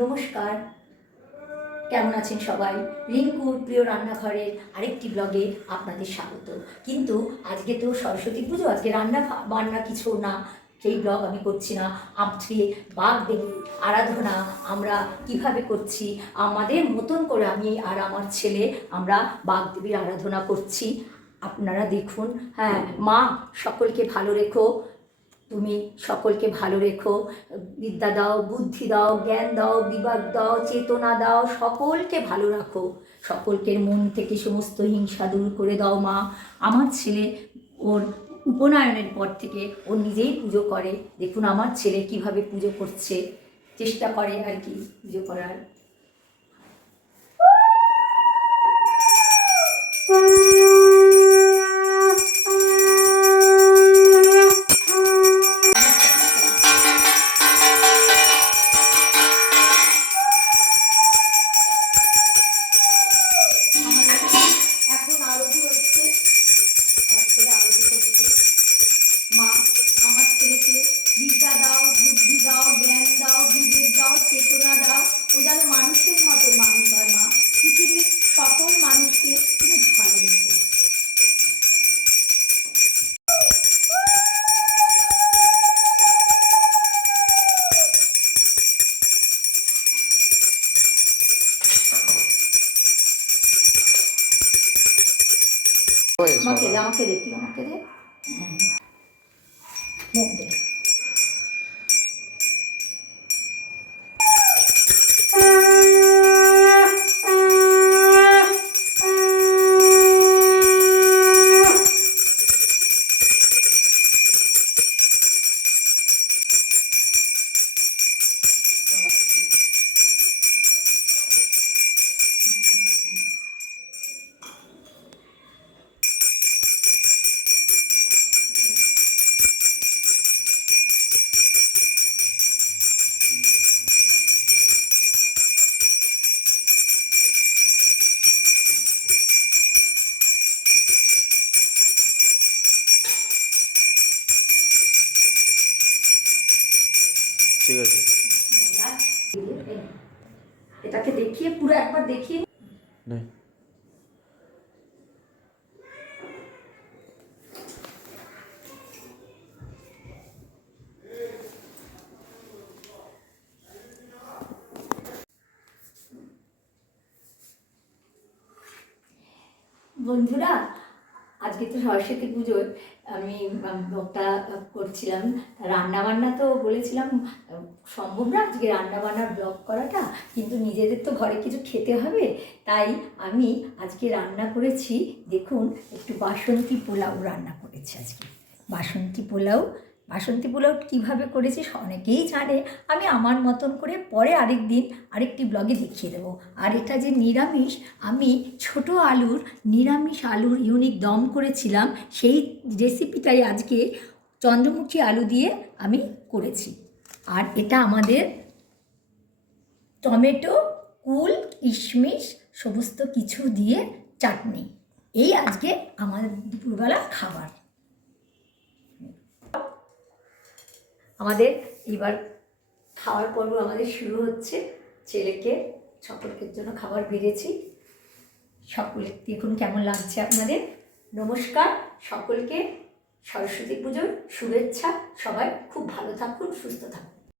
নমস্কার, কেমন আছেন সবাই? রিঙ্কুর প্রিয় রান্নাঘরের আরেকটি ব্লগে আপনাদের স্বাগত। কিন্তু আজকে তো সরস্বতী পুজো, আজকে রান্না বান্না কিছু না, সেই ব্লগ আমি করছি না। আজকে বাগদেবী আরাধনা আমরা কিভাবে করছি, আমাদের মতন করে আমি আর আমার ছেলে আমরা বাগদেবীর আরাধনা করছি, আপনারা দেখুন। হ্যাঁ মা, সকলকে ভালো রেখো, তুমি সকলকে ভালো রেখো, বিদ্যা দাও, বুদ্ধি দাও, জ্ঞান দাও, বিবেক দাও, চেতনা দাও, সকলকে ভালো রাখো, সকলকে মন থেকে সমস্ত হিংসা দূর করে দাও মা। আমার ছেলে ওর উপনয়নের পর থেকে ও নিজেই পুজো করে, দেখুন আমার ছেলে কিভাবে পুজো করছে, চেষ্টা করে আর কি পুজো করার। মা, আমার ছেলেকে বিদ্যা দাও, বুদ্ধি দাও, জ্ঞান দাও, বিবেক দাও, চেতনা দাও, ও যেন মানুষের মতো মানুষ হয় মা। পৃথিবীর সকল মানুষকে তুমি ভালোবেসো। আমাকে দে, তুই আমাকে দে। হ্যাঁ, মুখ দে। ঠিক আছে, এটাকে দেখিয়ে পুরো একবার দেখিয়ে নে। বন্ধুরা, আজকে তো সরস্বতী পুজোয় আমি ব্লগটা করছিলাম। রান্নাবান্না তো বলেছিলাম সম্ভব না আজকে রান্নাবান্নার ব্লগ করাটা, কিন্তু নিজেদের তো ঘরে কিছু খেতে হবে, তাই আমি আজকে রান্না করেছি। দেখুন, একটু বাসন্তী পোলাও রান্না করেছি আজকে। বাসন্তী পোলাও কীভাবে করেছি অনেকেই জানে, আমি আমার মতন করে পরে আরেকটি ব্লগে দেখিয়ে দেবো। আর এটা যে নিরামিষ, আমি নিরামিষ আলুর ইউনিক দম করেছিলাম, সেই রেসিপিটাই আজকে চন্দ্রমুখী আলু দিয়ে আমি করেছি। আর এটা আমাদের টমেটো, কুল, কিশমিশ সমস্ত কিছু দিয়ে চাটনি। এই আজকে আমাদের দুপুরবেলা খাবার। আমাদের এবার খাওয়ার পর্ব আমাদের শুরু হচ্ছে। ছেলেকে সকলের জন্য খাবার বেড়েছি, সকলে দেখুন কেমন লাগছে আপনাদের। নমস্কার, সকলকে সরস্বতী পুজোর শুভেচ্ছা। সবাই খুব ভালো থাকুন, সুস্থ থাকুন।